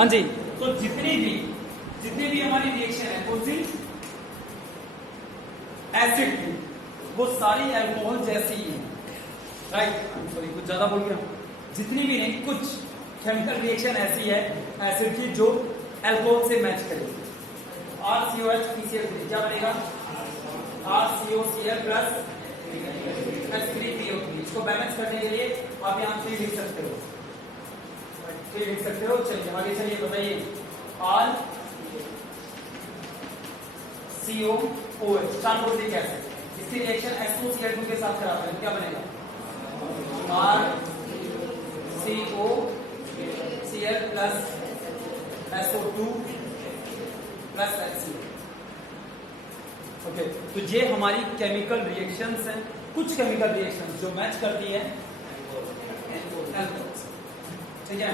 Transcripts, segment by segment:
हाँ जी, तो जितनी भी हमारी रिएक्शन है कौन सी एसिड की, वो सारी अल्कोहल जैसी ही है, राइट। सॉरी कुछ ज्यादा बोल गया। जितनी भी नहीं, कुछ केमिकल रिएक्शन ऐसी है एसिड की जो अल्कोहल से मैच करेगी। RCOH PCl3 क्या बनेगा? RCOCl plus H3PO3। इसको बैलेंस करने के लिए आप यहाँ 3 लिख सकते हो, 3 लिख सकते हो। चलिए आगे चलिए, बताइए। RCOOH कार्बोक्सिलिक एसिड, इसकी रिएक्शन SOCl2 के साथ कराते हैं, क्या बनेगा? RCOCl plus SO2 plus HCl। Okay, तो ये हमारी केमिकल रिएक्शंस हैं, कुछ केमिकल रिएक्शंस जो मैच करती है एल्कोहल्स, ठीक है।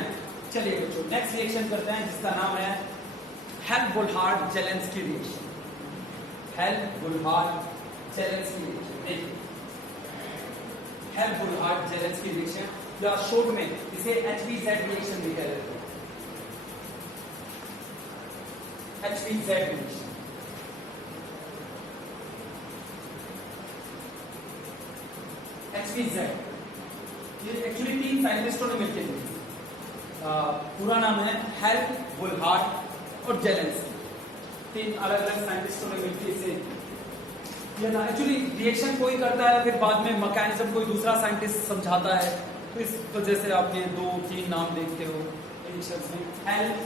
चलिए बच्चों नेक्स्ट रिएक्शन करते हैं जिसका नाम है हेल्प-बुल्हार्ड-जेलेंस्की रिएक्शन। हेल्प-बुल्हार्ड-जेलेंस्की रिएक्शन, देखिए हेल्प-बुल्हार्ड-जेलेंस्की रिएक्शन या शॉर्ट में इसे HBZ रिएक्शन भी कहते हैं। HBZ रिएक्शन, HBZ ये एक्चुअली 3 साइंटिस्टों ने मिलकर दी। पूरा नाम है हेल्प, बुल्हार्ड और जेलेंस्की। 3 अलग अलग साइंटिस्टों ने मिलकर इसे किया था। एक्चुअली रिएक्शन कोई करता है, फिर बाद में मैकेनिज्म कोई दूसरा साइंटिस्ट समझाता है, तो इस वजह से आप ये 2-3 नाम देखते हो रिएक्शंस में। Hell,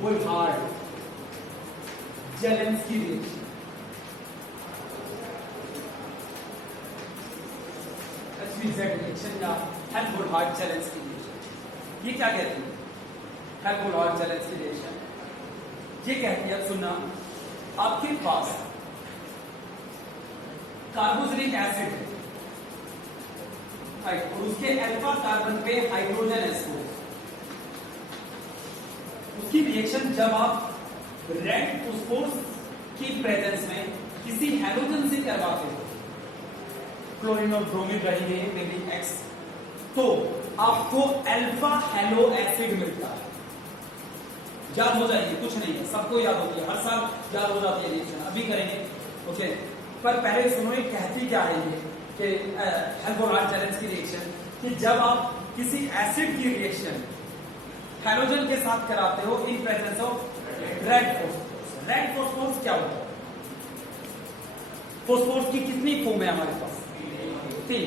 Volhard, Zelinsky reaction. HBZ reaction या हेल्प-बुल्हार्ड-जेलेंस्की रिएक्शन, ये क्या कहती है? हेल्प-बुल्हार्ड-जेलेंस्की रिएक्शन ये कहती है, सुनना, आपके पास कार्बोक्सिलिक एसिड है, राइट, और उसके अल्फा कार्बन पे हाइड्रोजन एस्टोन। उसकी रिएक्शन जब आप रेड फॉस्फोरस की प्रेजेंस में किसी हैलोजन से करवाते हो, क्लोरीन और ब्रोमीन रहेंगे मे बी X, तो आपको अल्फा हेलो एसिड मिलता है। याद हो जाएगी, कुछ नहीं है, सबको याद होती है, हर साल याद हो जाती है रिएक्शन, अभी करेंगे। ओके, पर पहले सुनो ये कहती क्या है ये कि हेल्प-बुल्हार्ड-जेलेंस्की रिएक्शन, कि जब आप किसी एसिड की रिएक्शन हैलोजन के साथ कराते हो in presence of red phosphorus. Red phosphorus क्या होता है? फॉस्फोरस की कितनी फॉर्म है हमारे पास? 3।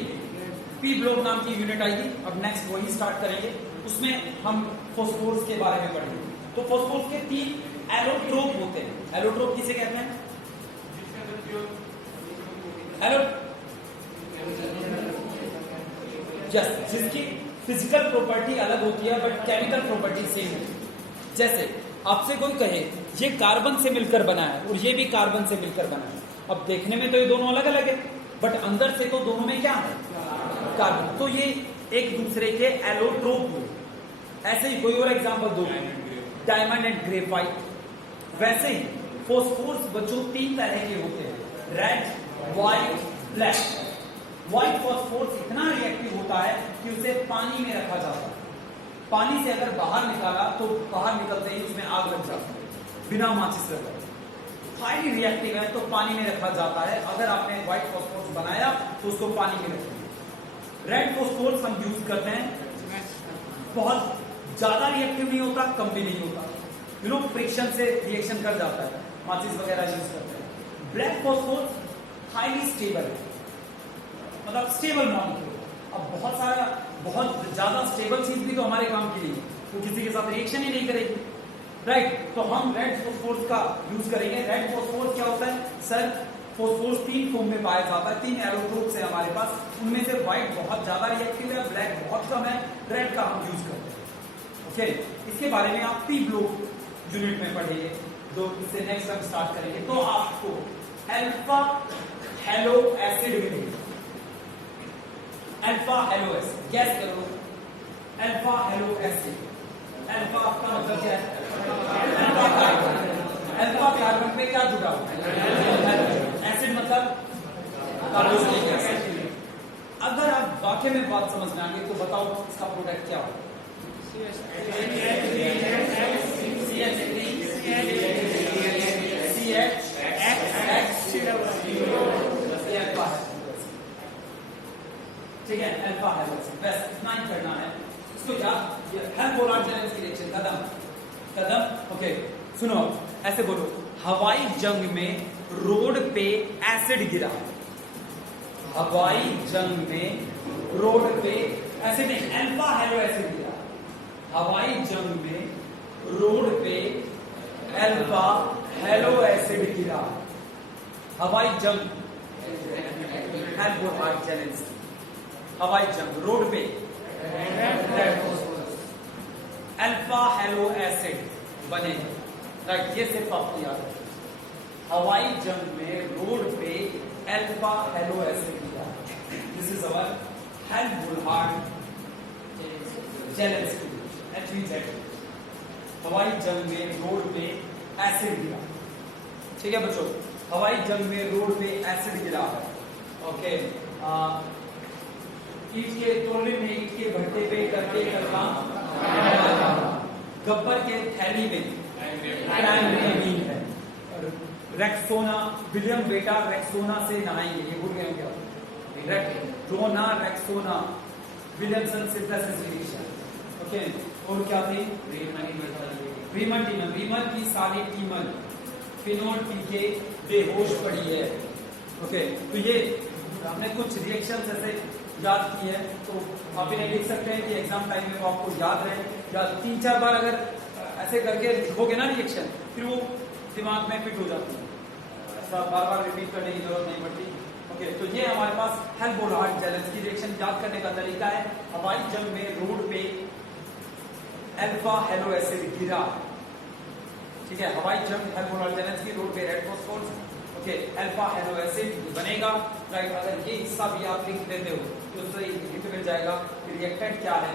पी ब्लॉक नाम की यूनिट आएगी, अब नेक्स्ट वही स्टार्ट करेंगे, उसमें हम फॉस्फोरस के बारे में पढ़ेंगे। तो फॉस्फोरस के 3 एलोट्रोप होते हैं। एलोट्रोप किसे कहते हैं? जिसकी फिजिकल प्रॉपर्टी अलग होती है बट केमिकल प्रॉपर्टी सेम है। जैसे आपसे कोई कहे ये कार्बन से मिलकर बना है और ये भी कार्बन से मिलकर बना है, अब देखने में तो ये दोनों अलग अलग है, बट अंदर से तो दोनों में क्या है? कार्बन। तो ये एक दूसरे के एलोट्रोप हुए। ऐसे ही कोई और एग्जांपल दो, डायमंड एंड ग्रेफाइट। वैसे ही फॉस्फोरस बच्चों 3 तरह के होते हैं, red, white, black. White phosphorus इतना रिएक्टिव होता है कि उसे पानी में रखा जाता है। पानी से अगर बाहर निकाला तो बाहर निकलते ही उसमें आग लग जाती है बिना माचिस लगाए। हाईली रिएक्टिव है तो पानी में रखा जाता है। अगर आपने व्हाइट फॉस्फोरस बनाया तो उसको पानी में रखेंगे। रेड फॉस्फोरस हम यूज करते हैं, बहुत ज्यादा रिएक्टिव नहीं होता, कम भी नहीं होता, फ्रिक्शन से रिएक्शन कर जाता है, माचिस वगैरह यूज करते हैं। ब्लैक फॉस्फोरस हाईली स्टेबल है, मतलब स्टेबल मॉलिक्यूल। अब बहुत ज्यादा स्टेबल चीज भी तो हमारे काम की नहीं है, वो किसी के साथ रिएक्शन ही नहीं करेगी, राइट। तो हम रेड फॉस्फोरस का यूज करेंगे। रेड फॉस्फोरस क्या होता है सर? फॉस्फोरस 3 फॉर्म में पाया जाता है, 3 एलोट्रोप्स है हमारे पास, उनमें से व्हाइट बहुत ज्यादा रिएक्टिव है, ब्लैक बहुत कम है, रेड का हम यूज करते हैं। ओके, इसके बारे में आप पी ब्लॉक यूनिट में पढ़ेंगे, तो इससे नेक्स्ट हम स्टार्ट करेंगे। तो आपको अल्फा हेलो एसिड मिलेगा। अल्फा हेलो एसिड, गैस करो, अल्फा हेलो एसिड। अल्फा आपका मतलब क्या है? Alpha carbon. अल्फा कार्बन पे क्या जुड़ा हुआ है? एसिड मतलब कार्बोक्सिलिक एसिड। अगर आप वाकई में बात समझना आगे तो बताओ इसका प्रोडक्ट क्या होगा? हेल्प बोलार्ड चैलेंज की रिएक्शन कदम कदम। ओके सुनो, ऐसे बोलो, हवाई जंग में रोड पे एसिड गिरा। हवाई जंग में रोड पे एसिड अल्फा हेलो एसिड गिरा। हवाई जंग में रोड पे अल्फा हेलो एसिड गिरा। हवाई जंग हेल्प बोलार्ड चैलेंज, हवाई जंग रोड पे अल्फा हेलो एसिड बने। राइट, ये सिर्फ आपको याद है। हवाई जंग में रोड पे अल्फा हेलो एसिड गिरा। This is our Hell Volhard challenge. HVZ, हवाई जंग में रोड पे एसिड गिरा। ठीक है बच्चों, हवाई जंग में रोड पे एसिड गिरा। ओके, ईट के तोड़ने में, ईट के भट्टे पे करके करना, गब्बर के थैली में क्रैनबेरी है। रेक्सोना, विलियम बेटा रेक्सोना से नहाएंगे, ये भूल गए क्या? Rexona, Rexona, Williamson synthesis reaction. Okay, और क्या थी? रीमन टीमन, रीमन की साली टीमन फिनोल पी के बेहोश पड़ी है। ओके, तो ये हमने कुछ रिएक्शंस ऐसे याद की है, तो आप इन्हें लिख सकते हैं कि एग्जाम टाइम में वो आपको याद रहे, या 3-4 बार अगर ऐसे करके लिखोगे ना रिएक्शन, फिर वो दिमाग में फिट हो जाती है, ऐसा बार बार रिपीट करने की जरूरत नहीं पड़ती। ओके, तो ये हमारे पास हेल्प बोलार्ड चैलेंज की रिएक्शन याद करने का तरीका है। हवाई जंग में रोड पे अल्फा हेलो एसिड गिरा। ठीक है, हवाई जंग हेल्प बोलार्ड चैलेंज की, रोड पे red phosphorus, okay, alpha halo acid बनेगा। राइट, अगर ये हिस्सा भी आप लिख देते हो तो उससे हिंट मिल जाएगा कि रिएक्टेंट क्या है,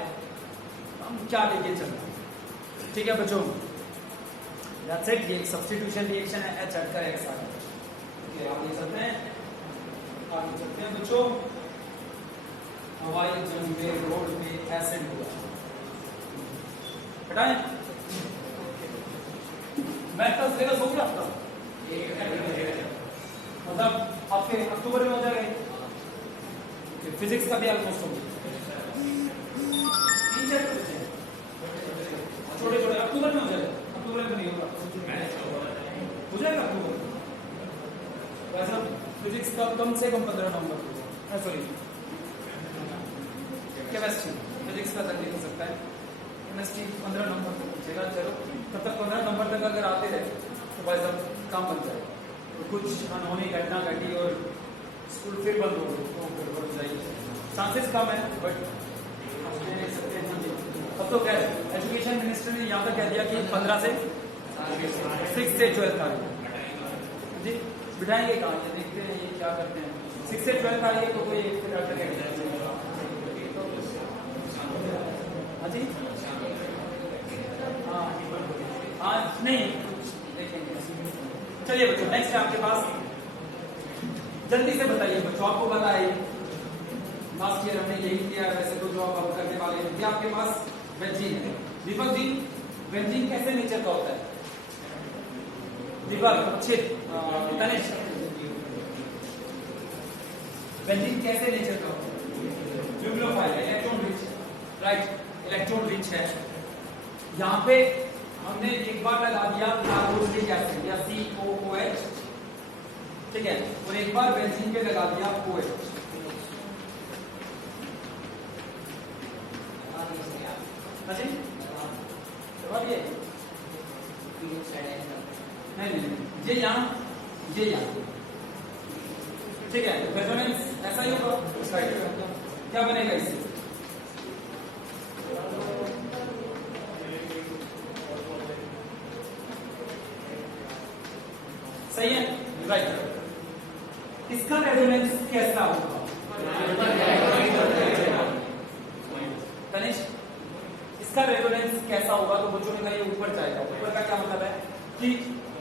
हम क्या लेके चलना है। ठीक है बच्चों, दैट्स इट। ये सब्स्टिट्यूशन रिएक्शन है, H हटकर X आ गया। ओके, आगे चलते हैं, आगे चलते हैं बच्चों। हवाई जंग में रोड पे एसिड हुआ, हटाएं। मैथ का सिलेबस हो गया आपका, मतलब आपके अक्टूबर में हो जाएगा। फिजिक्स का भी ऑलमोस्ट हो गया, 3 चैप्टर छोटे छोटे, अक्टूबर में हो जाएगा। अक्टूबर में नहीं होगा, हो जाएगा अक्टूबर में। वैसा फिजिक्स का कम से कम 15 नवंबर, सॉरी केमिस्ट्री, फिजिक्स का तक हो सकता है, केमिस्ट्री 15 नवंबर तक पहुंचेगा। चलो तब तक 15 नवंबर तक अगर आते रहे तो भाई सब काम बन जाएगा। तो कुछ अनहोनी घटना घटी और स्कूल फिर बंद हो गई तो फिर बढ़ जाएगी, चांसेस कम है, बट अब तो खैर एजुकेशन मिनिस्टर ने यहाँ तक कह दिया कि 15 से 6 से 12 तारीख जी बिठाएंगे कहाँ, ये देखते हैं ये क्या करते हैं। 6 से 12 तारीख को कोई हाँ जी, हाँ नहीं देखेंगे। चलिए बच्चों, नेक्स्ट आपके पास, जल्दी से बताइए बच्चों, आपको बताइए लास्ट ईयर हमने यही किया, वैसे तो जो आप करने वाले हैं। क्या आपके पास बेंजीन है? दीपक जी, बेंजीन कैसे नेचर का होता है? दीपक, अच्छे तनिष, बेंजीन कैसे नेचर का होता है? Nucleophile, electron rich, right, electron rich है। यहाँ पे हमने एक बार लगा दिया कार्बोक्सिलिक एसिड या COOH, ठीक है, और एक बार बेंजीन पे लगा दिया OH। अच्छा, जवाब ये नहीं, ये यहाँ, ये यहाँ, ठीक है, रेजोनेंस ऐसा ही होगा। क्या बनेगा इससे? सही है, राइट। इसका रेजोनेंस कैसा होगा? तनिष, इसका रेजोनेंस कैसा होगा? तो बच्चों ने कहा ये ऊपर जाएगा। ऊपर का क्या मतलब है कि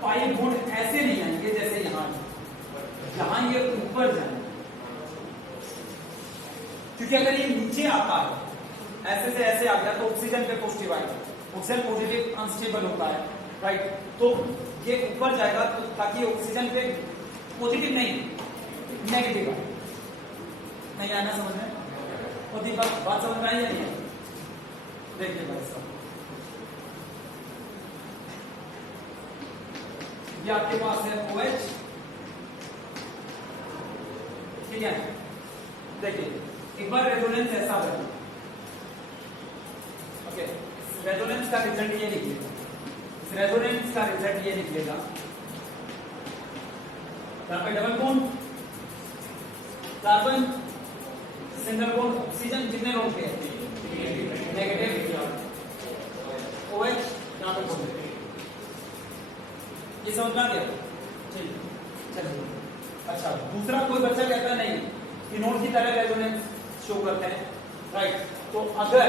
पाई बॉन्ड ऐसे नहीं आएंगे जैसे यहाँ ये ऊपर जाएंगे, क्योंकि अगर ये नीचे आता है ऐसे से ऐसे आ गया तो ऑक्सीजन पे पॉजिटिव आएगा, ऑक्सीजन पॉजिटिव अनस्टेबल होता है, राइट, तो ये ऊपर जाएगा तो ताकि ऑक्सीजन पे पॉजिटिव नहीं नेगेटिव आए। नहीं आना समझ में? और दीपक बात समझ में आई या नहीं? देखिए भाई साहब, ये आपके पास है OH, ठीक है। देखिए एक बार रेजोनेंस ऐसा बना, ओके, रेजोनेंस का रिजल्ट ये निकलेगा, इस रेजोनेंस का रिजल्ट ये निकलेगा, यहाँ पे double bond carbon, single bond oxygen, कितने लोग के नेगेटिव, OH यहाँ पे पॉजिटिव, ये समझ में आ गया? चलिए, अच्छा दूसरा कोई बच्चा कहता नहीं फिनोल की तरह रेजोनेंस शो करते हैं, राइट, तो अगर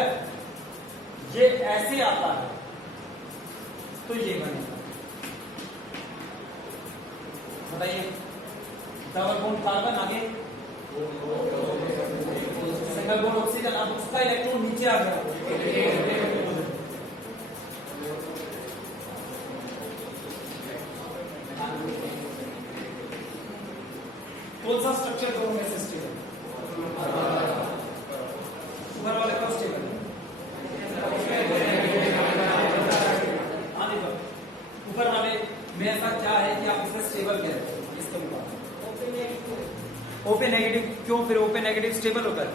ये ऐसे आता है तो ये बनेगा, बताइए, डबल बॉन्ड कार्बन आगे, सिंगल बॉन्ड ऑक्सीजन, अब उसका इलेक्ट्रॉन नीचे आ गया, कौन सा स्ट्रक्चर दोनों में से स्टेबल, ऊपर वाले का स्टेबल, हाँ देखो ऊपर वाले में ऐसा क्या है कि आप इसे स्टेबल कह रहे हैं, इसके मुकाबले ओपन नेगेटिव, क्यों फिर ओपन नेगेटिव स्टेबल होता है?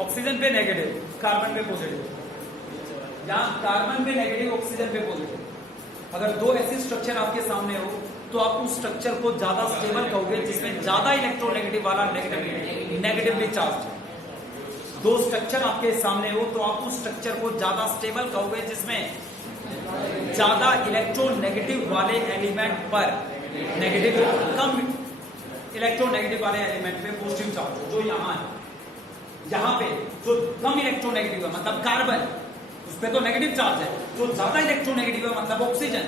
ऑक्सीजन पे नेगेटिव, कार्बन पे पॉजिटिव, यहां कार्बन पे नेगेटिव, ऑक्सीजन पे पॉजिटिव। अगर दो ऐसे स्ट्रक्चर आपके सामने हो तो आप उस स्ट्रक्चर को ज्यादा स्टेबल कहोगे जिसमें ज्यादा इलेक्ट्रोनेगेटिव वाला नेगेटिवली चार्ज है। दो स्ट्रक्चर आपके सामने हो तो आप उस स्ट्रक्चर को ज्यादा स्टेबल कहोगे जिसमें ज्यादा इलेक्ट्रोनेगेटिव वाले एलिमेंट पर नेगेटिव, कम इलेक्ट्रोनेगेटिव वाले एलिमेंट पे पॉजिटिव चार्ज हो, जो यहां है। यहां पे जो कम इलेक्ट्रोनेगेटिव है मतलब कार्बन, उस पे तो नेगेटिव चार्ज है, जो ज्यादा इलेक्ट्रोनेगेटिव है मतलब ऑक्सीजन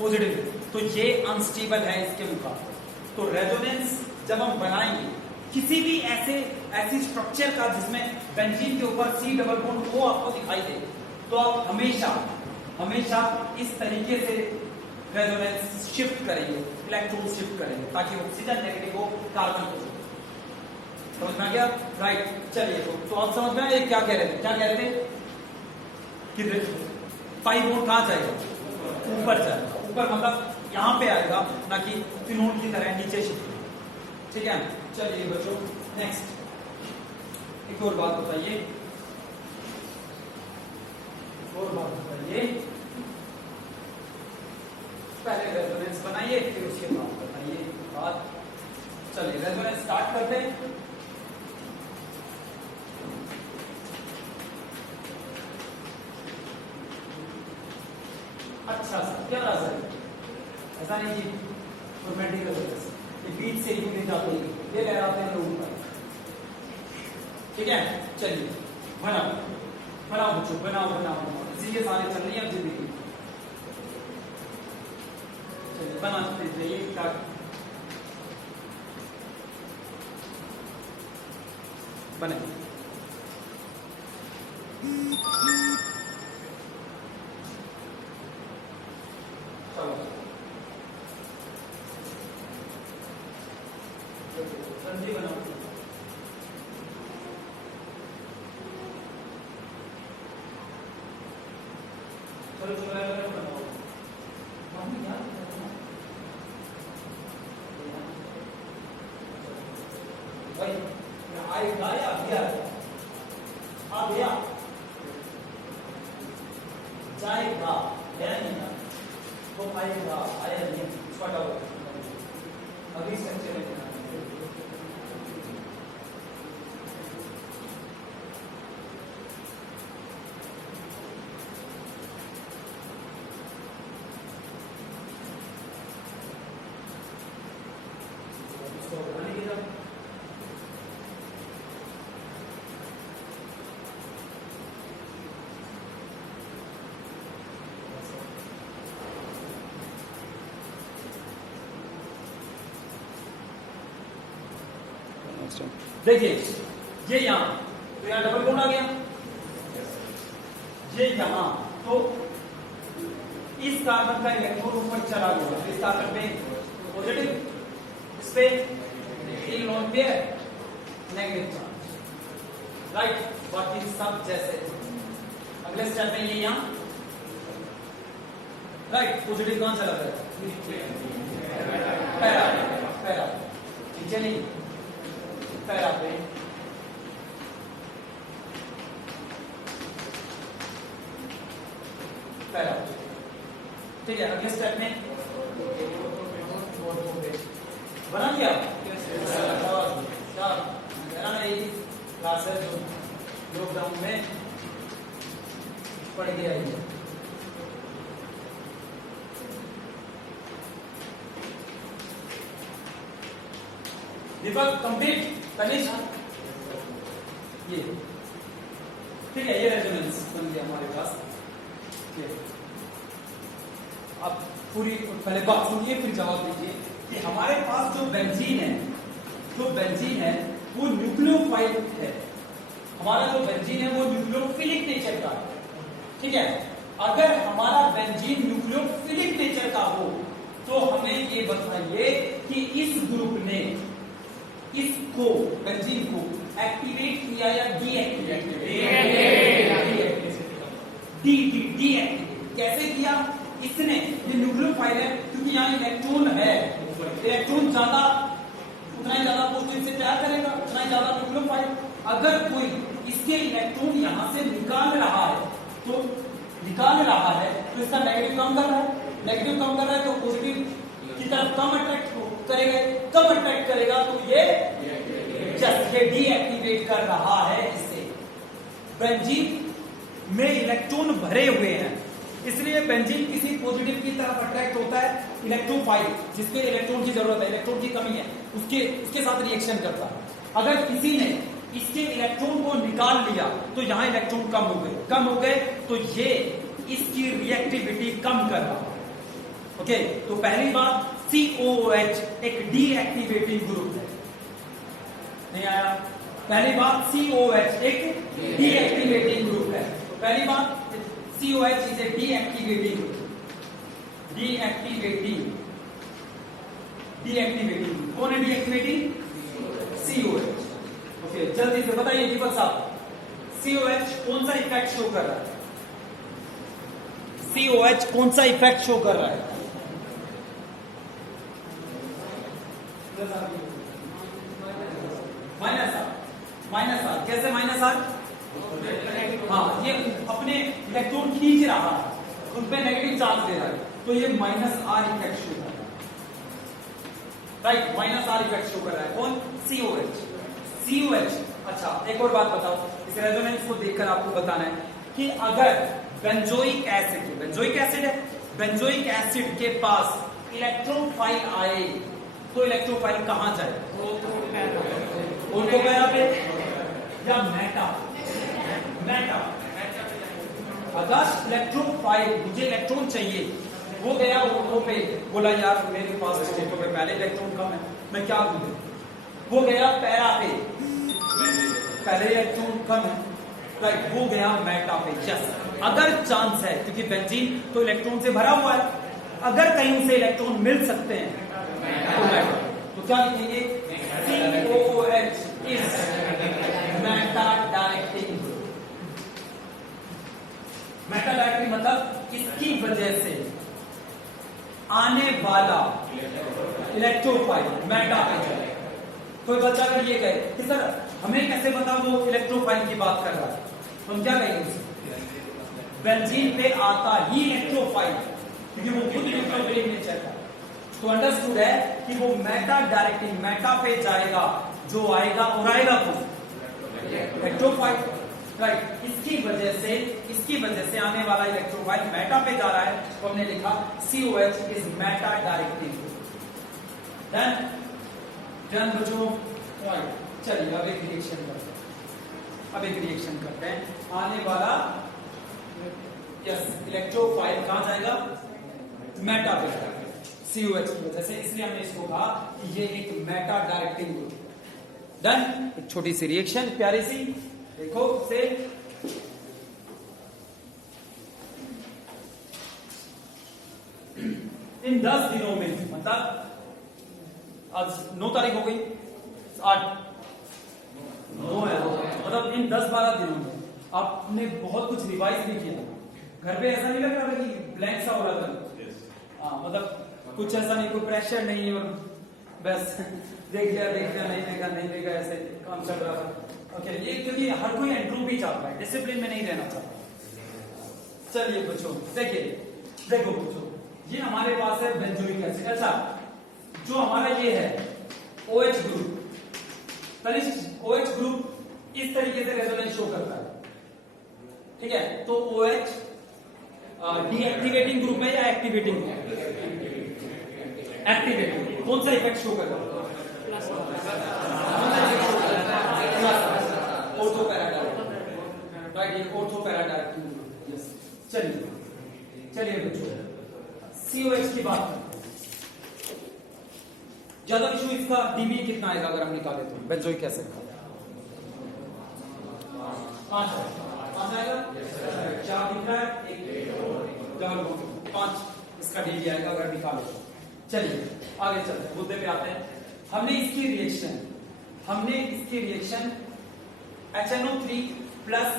पॉजिटिव, तो ये अनस्टेबल है इसके मुकाबले। तो रेजोनेंस जब हम बनाएंगे किसी भी ऐसी स्ट्रक्चर का जिसमें बेंजीन के ऊपर C डबल बॉन्ड वो आपको दिखाई दे, तो आप हमेशा इस तरीके से रेजोनेंस शिफ्ट करेंगे, इलेक्ट्रॉन शिफ्ट करेंगे, ताकि ऑक्सीजन नेगेटिव हो, कार्बन पॉजिटिव। समझ में आ गया? राइट, चलिए तो आप समझ में आए क्या कह रहे थे? क्या कह रहे थे कि पाई बॉन्ड कहां जाएगा? ऊपर जाएगा, ऊपर मतलब यहां पे आएगा, ना कि फिनोल की तरह नीचे शिफ्ट। ठीक है, चलिए बच्चों नेक्स्ट एक और बात बताइए, पहले रेजोनेंस बनाइए फिर उसके बाद बताइए बात। चलिए रेजोनेंस स्टार्ट करते हैं। अच्छा सर, क्या रहा सर? ऐसा नहीं जी, रोमांटिक रेजोनेंस ये बीच से ही जाते हैं, ये लहराते हैं लोग ऊपर। ठीक है, चलिए बनाओ बच्चों, बनाओ, इसीलिए सारे चल रही है अब जिंदगी। चलिए बनाते जाइए, बने जल्दी बनाओ। चलो बनाओ भाई, आएगा या भैया जाएगा, गया नहीं तो आएगा, आया नहीं, छोटा अभी स्ट्रक्चर में देखिए ये यहां तो यहां डबल बॉन्ड आ गया, ये यहां तो इस कार्बन का इलेक्ट्रॉन ऊपर चला गया, इस कार्बन पे पॉजिटिव, इस पे इलेक्ट्रॉन पे नेगेटिव चार्ज, राइट। बाकी सब जैसे। अगले स्टेप में ये यहाँ राइट पॉजिटिव कौन सा लग रहा है? पैरा पैरा नीचे नहीं पैरा पे पैरा। ठीक है अगले स्टेप में बना दिया यही क्लास है जो लॉकडाउन में पढ़ गया है। दीपक कंप्लीट फिनिश। ये ठीक है ये रेजोनेंस बन गया हमारे पास। अब पूरी पहले बात सुनिए फिर जवाब दीजिए कि हमारे पास जो बेंजीन है वो न्यूक्लियोफाइल है। हमारा जो बेंजीन है वो न्यूक्लियोफिलिक नेचर का है। ठीक है अगर हमारा बेंजीन न्यूक्लियोफिलिक नेचर का हो तो हमें ये बताइए कि इस ग्रुप ने इसको बेंजीन को एक्टिवेट किया या डीएक्टिवेट डीएक्टिवेट कैसे किया? इसने ये न्यूक्लियोफाइल है क्योंकि यहाँ इलेक्ट्रॉन है, इलेक्ट्रॉन ज्यादा उतना ही ज्यादा पॉजिटिव से प्यार करेगा उतना ही ज्यादा न्यूक्लियोफाइल। अगर कोई इसके इलेक्ट्रॉन यहाँ से निकाल रहा है तो इसका नेगेटिव कम कर रहा है तो पॉजिटिव की तरफ कम अट्रैक्ट करेगा तो ये डीएक्टिवेट कर रहा है। इससे बेंजीन में इलेक्ट्रॉन भरे हुए हैं इसलिए बेंजीन किसी पॉजिटिव की तरफ अट्रैक्ट होता है। इलेक्ट्रोफाइल जिसके इलेक्ट्रॉन की जरूरत है, इलेक्ट्रॉन की कमी है, उसके साथ रिएक्शन करता है। अगर किसी ने इसके इलेक्ट्रॉन को निकाल लिया तो यहां इलेक्ट्रॉन कम हो गए तो ये इसकी रिएक्टिविटी कम कर रहा है। ओके तो पहली बात COOH एक डीएक्टिवेटिंग ग्रुप है। नहीं आया? पहली बात COOH एक डीएक्टिवेटिंग ग्रुप है। तो पहली बात COH इज ए डीएक्टिवेटिंग कौन है डीएक्टिवेटिंग? COH। ओके जल्दी से बताइए दीपक साहब COH कौन सा इफेक्ट शो कर रहा है? COH कौन सा इफेक्ट शो कर रहा है? माइनस आर कैसे माइनस आर? हाँ ये अपने इलेक्ट्रॉन खींच रहा है उन पे नेगेटिव चार्ज दे रहा है तो ये माइनस आर इफेक्ट शो कर रहा है। Right minus are effect show कर रहा है कौन? COH। अच्छा एक और बात बताओ इस रेजोनेंस को देखकर आपको बताना है कि अगर बेंजोइक एसिड के पास इलेक्ट्रोफाइल आए तो इलेक्ट्रोफाइल कहां जाए? पैरा पे या मेटा? अगर इलेक्ट्रोफाइल मुझे इलेक्ट्रॉन चाहिए वो गया ऑर्थो पे बोला यार मेरे पास ऑर्थो पे पहले इलेक्ट्रॉन कम है मैं क्या करूं? वो गया पैरा पे पहले इलेक्ट्रॉन कम है राइट वो गया मेटा पे। यस अगर चांस है क्योंकि बेंजीन तो इलेक्ट्रॉन से भरा हुआ है अगर कहीं उसे इलेक्ट्रॉन मिल सकते हैं तो क्या लिखेंगे? COOH is Meta directing. Meta directing मतलब इसकी वजह से आने वाला इलेक्ट्रोफाइल मेटा पे जाए। कोई बच्चा अगर ये कहे कि सर हमें कैसे पता वो इलेक्ट्रोफाइल की बात कर रहा है हम क्या कहेंगे उसे? बेंजीन पे आता ही इलेक्ट्रोफाइल क्योंकि वो खुद इलेक्ट्रोफिलिक नेचर का तो अंडरस्टूड है कि वो मेटा डायरेक्टिंग मेटा पे जाएगा जो आएगा और आएगा खुद इलेक्ट्रोफाइल राइट। इसकी वजह से आने वाला इलेक्ट्रोफाइल मेटा पे जा रहा है तो हमने लिखा COH is Meta directing. Done बच्चों चलिए अब एक रिएक्शन करते हैं आने वाला यस इलेक्ट्रोफाइल कहां जाएगा? मेटा पे जाएगा COH की वजह से इसलिए हमने इसको कहा कि ये एक मेटा डायरेक्टिंग ग्रुप। डन एक छोटी सी रिएक्शन प्यारी सी देखो से इन 10 दिनों में मतलब आज 9 तारीख हो गई 8 9 है मतलब इन 10-12 दिनों में आपने बहुत कुछ रिवाइज भी किया, घर पे ऐसा नहीं लग रहा था कि ब्लैंक सा हो रहा था? मतलब कुछ ऐसा नहीं, कोई प्रेशर नहीं, और बस देख लिया नहीं देखा ऐसे काम चल रहा था। ओके, ये क्योंकि हर कोई एंट्रोपी चाहता है, डिसिप्लिन में नहीं रहना चाहता। चलिए बच्चों देखो बच्चों, ये हमारे पास है बेंजोइक एसिड। अच्छा, जो हमारा ये है OH ग्रुप, OH ग्रुप इस तरीके से रेजोनेंस शो करता है, ठीक है? तो OH डीएक्टिवेटिंग ग्रुप है या एक्टिवेटिंग? एक्टिवेटिंग। कौन सा इफेक्ट शो करता है? ऑर्थोपैराडाइट, राइट? ये ऑर्थोपैराडाइट। यस। चलिए बच्चों, COH की बात करते हैं। ज्यादा इशू इसका डीबी कितना आएगा अगर हम निकाले तो बेंजोइक एसिड का? 5 आएगा। 4 दिख रहा है, 5 इसका डीबी आएगा अगर निकाले तो। चलिए आगे चलते हैं, मुद्दे पे आते हैं। हमने इसकी reaction HNO3 plus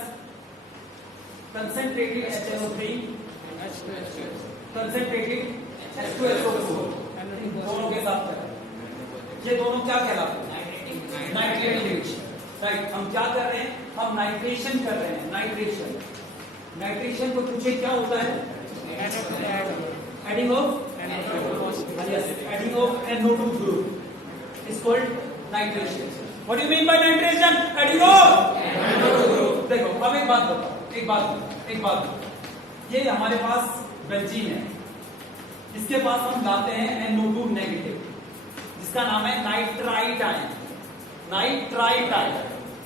concentrated HNO3 concentrated H2SO4 दोनों के साथ करें। ये दोनों क्या कहलाते हैं? Nitrate reaction, right? हम क्या कर रहे हैं? हम नाइट्रेशन कर रहे हैं। नाइट्रेशन को पूछे क्या होता है? Adding of NO2 group is called nitration. What do you mean by nitration? Adding of NO2 group. देखो, अब एक बात बताओ, ये हमारे पास बेंजीन है, इसके पास हम लाते हैं NO2 नेगेटिव, जिसका नाम है नाइट्राइट आयन।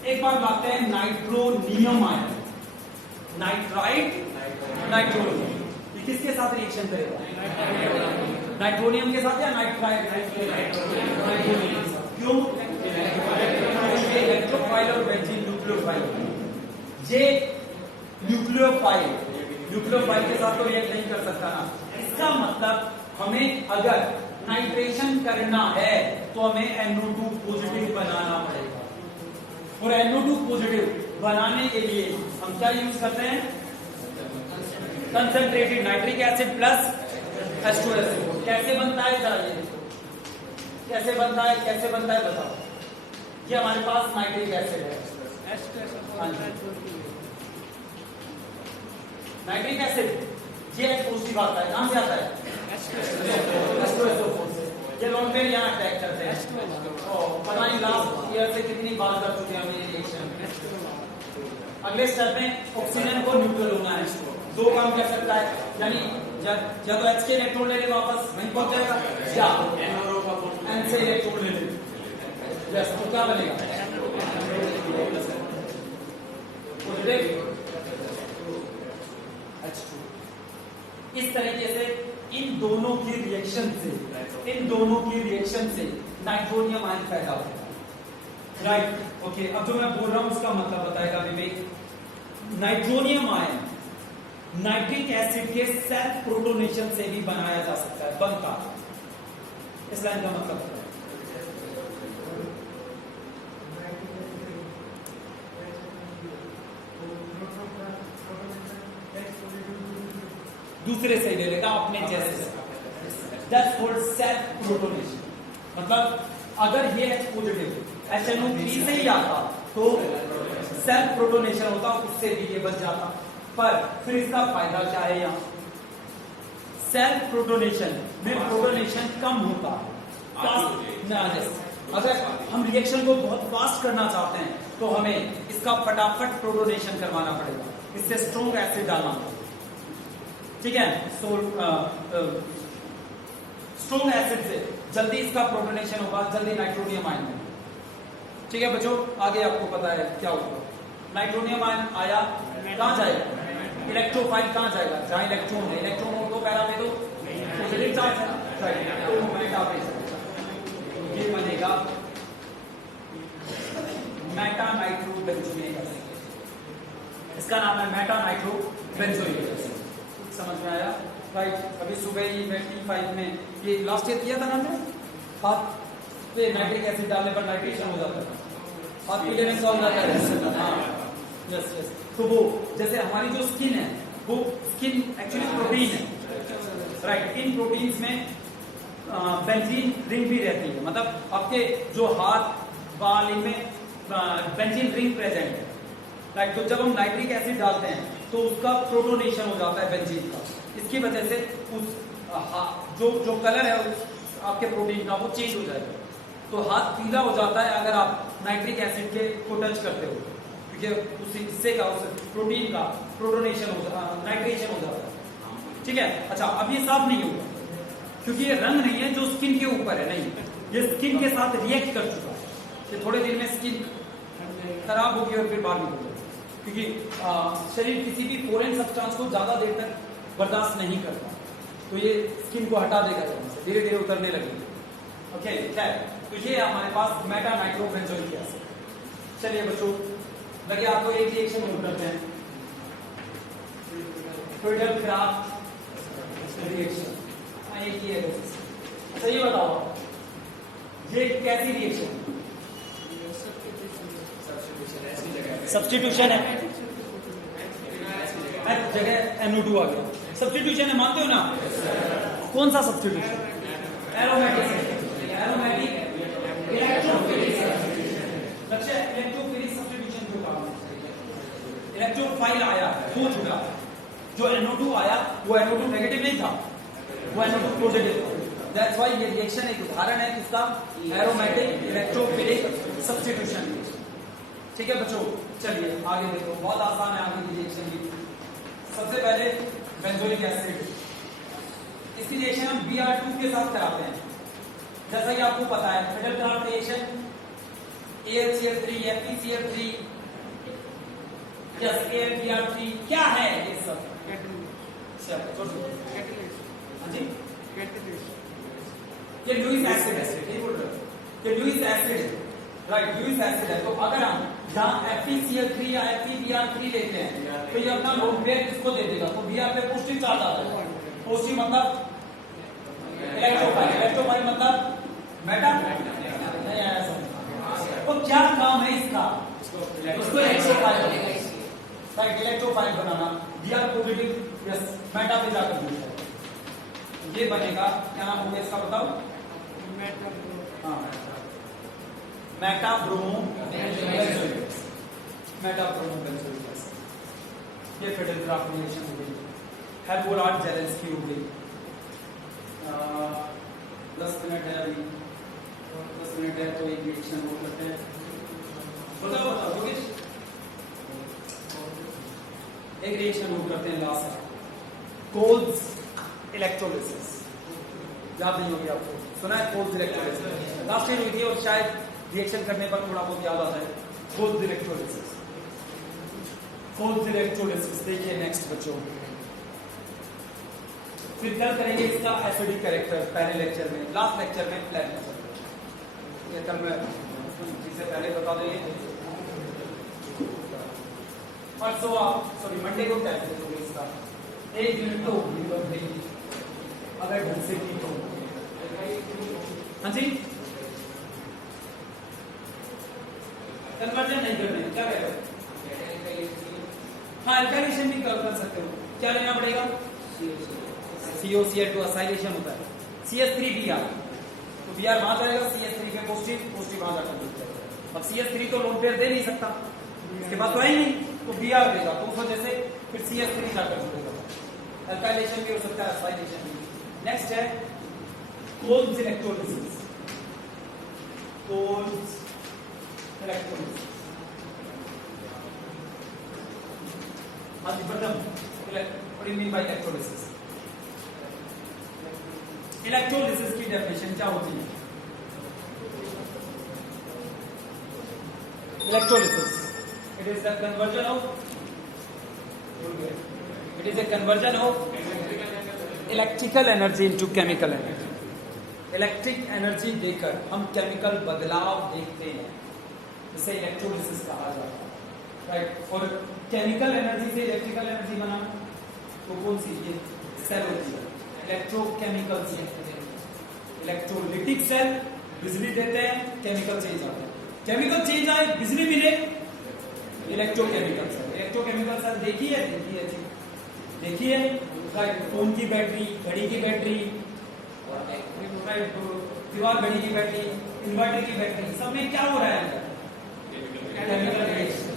एक बार लाते हैं नाइट्रोनियम आयन, नाइट्रोनियम। ये किसके साथ रिएक्शन करेगा? नाइट्रोनियम के साथ या नाइट्राइट? नाइट्रोनियम के साथ। क्यों? इलेक्ट्रोफाइल और बेंजीन न्यूक्लियोफाइल। ये न्यूक्लियोफाइल के साथ तो रिएक्ट नहीं कर सकता ना। इसका मतलब हमें अगर नाइट्रेशन करना है तो हमें NO2 पॉजिटिव बनाना पड़ेगा, और NO2 पॉजिटिव बनाने के लिए हम क्या यूज करते हैं? Concentrated nitric acid plus H2SO4। कैसे बनता है जरा ये देखो, कैसे बनता है बताओ। ये हमारे पास नाइट्रिक एसिड है, नाइट्रिक एसिड, ये पॉजिटिव आता है, कहां से आता है? H2SO4 से। ये लोन पेयर यहाँ अटैक करते हैं। पता नहीं लास्ट ईयर से कितनी बार कर चुके हैं हम ये रिएक्शन। अगले स्टेप में ऑक्सीजन को न्यूट्रल होना है, दो काम कर सकता है, यानी या तो H के इलेक्ट्रॉन लेके वापस वहीं पहुंच जाएगा, या N से इलेक्ट्रॉन ले लेगा। यस, तो क्या बनेगा? Positive H2। इस तरीके से इन दोनों की रिएक्शन से नाइट्रोनियम आयन पैदा होता है, राइट? ओके, अब जो मैं बोल रहा हूं उसका मतलब बताएगा विवेक। नाइट्रोनियम आयन नाइट्रिक एसिड के सेल्फ प्रोटोनेशन से भी बनाया जा सकता है, बनता है। इस लाइन का मतलब है दूसरे से ले लेगा अपने जैसे से। That's called self protonation. मतलब अगर ये H पॉजिटिव HNO3 से ही आता तो सेल्फ प्रोटोनेशन होता, उससे भी ये बच जाता। पर फिर इसका फायदा क्या है? यहाँ सेल्फ प्रोटोनेशन में प्रोटोनेशन कम होता है। अगर हम रिएक्शन को बहुत फास्ट करना चाहते हैं तो हमें इसका फटाफट प्रोटोनेशन करवाना पड़ेगा, इससे स्ट्रॉन्ग एसिड डालना पड़ेगा, ठीक है? स्ट्रॉन्ग एसिड से जल्दी इसका प्रोटोनेशन होगा, जल्दी नाइट्रोनियम आयन में। ठीक है बच्चों, आगे आपको पता है क्या होगा। नाइट्रोनियम आयन आया, कहां जाएगा? इलेक्ट्रोफाइल कहां जाएगा? जहां इलेक्ट्रॉन है। इलेक्ट्रॉन हो तो पैरा में तो पॉजिटिव चार्ज है, ये बनेगा मेटा नाइट्रोबेंजोइक एसिड। इसका नाम है मेटा नाइट्रोबेंजोइक एसिड। समझ में आया? राइट। अभी सुबह ही मैं T5 में ये लास्ट ईयर किया था ना हमने, हाथ पे नाइट्रिक एसिड डालने पर नाइट्रेशन हो जाता था, हाथ पीले में सॉल्व जाता है। हाँ, यस यस। तो वो जैसे हमारी जो स्किन है वो स्किन एक्चुअली प्रोटीन है, राइट। इन प्रोटीन्स में बेंजीन रिंग भी रहती है, मतलब आपके जो हाथ बाल इनमें बेंजीन रिंग प्रेजेंट है, राइट। तो जब हम नाइट्रिक एसिड डालते हैं तो उसका प्रोटोनेशन हो जाता है बेंजीन का, इसकी वजह से उस जो कलर है उस आपके प्रोटीन का वो चेंज हो जाएगा। तो हाथ पीला हो जाता है अगर आप नाइट्रिक एसिड के को टच करते हो, क्योंकि उस हिस्से का उस प्रोटीन का प्रोटोनेशन हो नाइट्रेशन हो जाता है, ठीक है। अच्छा, अब ये साफ नहीं होगा क्योंकि ये रंग नहीं है जो स्किन के ऊपर है, नहीं, ये स्किन के साथ रिएक्ट कर चुका है, ये थोड़े दिन में स्किन खराब होगी और फिर बाहर निकल जाएगी, क्योंकि शरीर किसी भी फॉरेन सब्सटेंस को ज्यादा देर तक बर्दाश्त नहीं करता, तो ये स्किन को हटा देगा, धीरे धीरे उतरने लगेगी। ओके, खैर, तो ये हमारे पास मेटा नाइट्रोबेंजोइक एसिड। चलिए बच्चों, लगे आपको एक रिएक्शन नोट करते हैं, फिडेल-क्राफ्ट रिएक्शन। एक ही है। अच्छा, ये बताओ ये कैसी रिएक्शन? सब्स्टिट्यूशन है, जगह NO2 आ गया, सब्स्टिट्यूशन है, मानते हो ना? कौन सा सब्स्टिट्यूशन? एरोमेटिक इलेक्ट्रोफिलिक सब्स्टिट्यूशन जो काम है। इलेक्ट्रोफाइल आया, हो चुका, जो NO2 आया वो NO2 नेगेटिव नहीं था, वो NO2 पॉजिटिव था। दैट्स व्हाई ये रिएक्शन एक उदाहरण है किसका? Aromatic electrophilic substitution. ठीक है बच्चों, चलिए आगे देखो, बहुत आसान है आगे की रिएक्शन भी। सबसे पहले बेंजोइक एसिड, इसकी रिएक्शन हम Br2 के साथ कराते हैं। जैसा कि आपको पता है Fidel-craft reaction AlCl3 FeCl3 yes AlBr3 क्या है ये सब? ये लुईस एसिड है, नहीं बोल रहे, ये लुईस एसिड है, राइट, लुईस एसिड है। तो अगर हम यहाँ FeCl3 या FeBr3 लेते हैं तो ये अपना लोन पेयर किसको दे देगा? तो Br पे पॉजिटिव चार्ज आता है, पॉजिटिव मतलब इलेक्ट्रोफाइल, इलेक्ट्रोफाइल मतलब मेटा नहीं आया समझ। तो क्या काम है इसका? इसको इलेक्ट्रोफाइल, राइट, इलेक्ट्रोफाइल बनाना। Br पॉजिटिव यस मेटा पे जाकर मिलता है, ये बनेगा, क्या नाम होगा इसका बताओ? मेटाब्रोमो बेंजोइक, मेटाब्रोमो बेंजोइक एसिड। ये फिडेल-क्राफ्ट रिएक्शन हो गई, हेल्बोलाट-जेलेंस्की हो गई। 10 मिनट है अभी, 10 मिनट है तो एक रिएक्शन हो करते हैं। बताओ योगेश, एक रिएक्शन हो करते हैं लास्ट, कोल्स इलेक्ट्रोलिसिस। याद नहीं होगी आपको, सुना है कोल्स इलेक्ट्रोलिसिस? लास्ट ईयर हुई थी और शायद रिएक्शन करने पर थोड़ा बहुत याद आता है। कोल्स इलेक्ट्रोलिसिस, कोल्स इलेक्ट्रोलिसिस देखिए नेक्स्ट बच्चों। फिर कल करेंगे इसका एसिडिक कैरेक्टर पहले लेक्चर में, लास्ट लेक्चर में प्लान लेक्चर। ये कल मैं जिसे पहले बता देंगे, परसों आप सॉरी मंडे को टेस्ट करोगे इसका, 1 यूनिट तो होगी अगर ढंग से की तो। हाँ जी, कन्वर्जन नहीं करना, क्या कह रहे हो? हाँ, एल्काइलेशन भी कर सकते हो। क्या लेना पड़ेगा? COCl2 असाइलेशन होता है, CS3Br, तो Br वहां जाएगा, CS3 पे पॉजिटिव, पॉजिटिव वहां जाकर मिल जाएगा। अब CS3 तो लोन पेयर दे नहीं सकता, इसके पास तो है ही नहीं, तो Br देगा, तो उस वजह से फिर CS3 जाकर जुड़ेगा। एल्काइलेशन भी हो सकता है, असाइलेशन भी। नेक्स्ट है Kolbe's electrolysis, Kolbe's electrolysis. What do you mean by electrolysis? Electrolysis की डेफिनेशन क्या होती है? Electrolysis, it is the conversion of electrical energy into chemical energy. Electric energy देकर हम केमिकल बदलाव देखते हैं, इसे इलेक्ट्रोलिसिस कहा जाता है, राइट। और केमिकल एनर्जी से इलेक्ट्रिकल एनर्जी बना तो कौन सी? ये सेल होती है, इलेक्ट्रोकेमिकल सेल। इलेक्ट्रोलिटिक सेल बिजली देते हैं, केमिकल चेंज आता है, केमिकल चेंज आए बिजली मिले, इलेक्ट्रोकेमिकल सेल। इलेक्ट्रोकेमिकल सर देखी है राइट। फोन की बैटरी, घड़ी की बैटरी, राइट, दीवार घड़ी की बैटरी, इन्वर्टर की बैटरी, सब में क्या हो रहा है अंदर? Chemical reaction.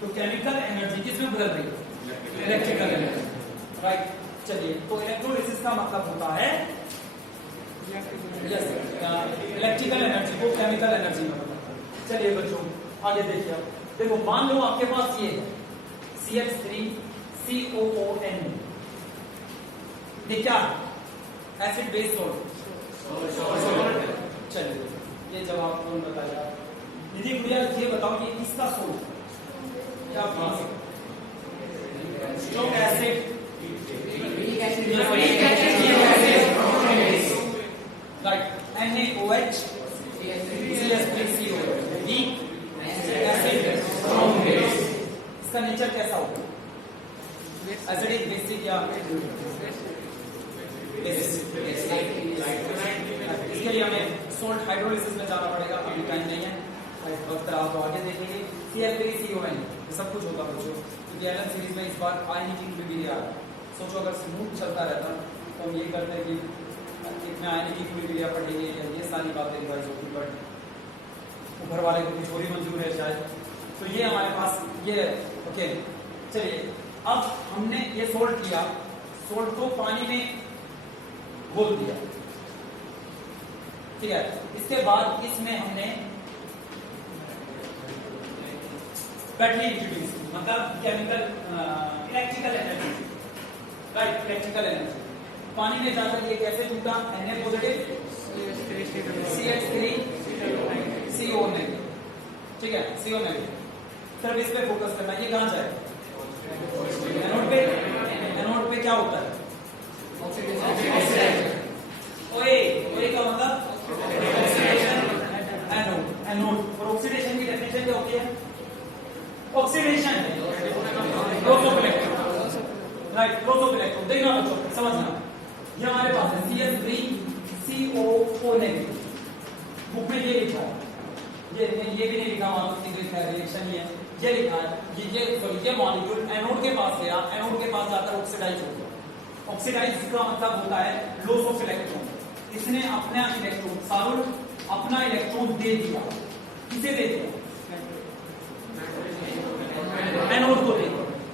तो केमिकल एनर्जी किसमें बदल रही है? Electrical energy, right. चलिए, तो इलेक्ट्रोलिसिस का मतलब होता है इलेक्ट्रिकल एनर्जी को केमिकल एनर्जी में बदलना। चलिए बच्चों आगे देखिए। देखो मान लो आपके पास ये है CH3COON, ये क्या एसिड बेस सोल्ट। चलिए ये जवाब कौन बताया? निधि गुड़िया ये बताओ ये किसका सोल्ट? क्या stroke acid, right, NaOH CH3CO, weak acid strong base. इसका नेचर कैसा होगा? एसिडिक, बेसिक या बेसिक? इसके लिए हमें सोल्ट हाइड्रोलिसिस में जाना पड़ेगा, अभी टाइम नहीं है, वक्त रहा तो आगे देखेंगे। CH3CON ये सब कुछ होगा बच्चों, क्योंकि एलन सीरीज में इस बार आयनिक फ्लूइड आ रहा है। सोचो अगर स्मूथ चलता रहता तो हम ये करते हैं कि इसमें आयनिक फ्लूइड पढ़ेंगे, ये सारी बातें रिवाइज होगी, बट ऊपर वाले को कुछ और ही मंजूर है शायद। तो ये हमारे पास ये ओके। चलिए अब हमने ये सोल्ट किया, सोल्ट को पानी में घोल दिया, ठीक है। इसके बाद इसमें हमने बैटरी इंट्रोड्यूस की, मतलब chemical electrical energy, right, electrical energy. पानी में जाकर ये कैसे टूटा? Na पॉजिटिव CH3CO नेगेटिव, ठीक है, CO नेगेटिव। सिर्फ इस पे फोकस करना। ये कहां जाए? एनोड पे। एनोड पे क्या होता है? ऑक्सीडेशन। ओए का मतलब ऑक्सीडेशन। Anode, anode. और ऑक्सीडेशन की डेफिनेशन क्या होती है? Oxidation loss of electron, right, loss of electron. देखना बच्चों, समझना। ये हमारे पास है CH3CO नेगेटिव, बुक में ये लिखा है, ये भी नहीं लिखा, वहां पर रिएक्शन ही है, ये लिखा है। ये मॉलिक्यूल एनोड के पास गया, एनोड के पास जाकर ऑक्सीडाइज हो गया। ऑक्सीडाइज का मतलब होता है लॉस ऑफ इलेक्ट्रॉन। इसने अपना इलेक्ट्रॉन, सारुल अपना इलेक्ट्रॉन दे दिया। किसे दे दिया? एनोड को दे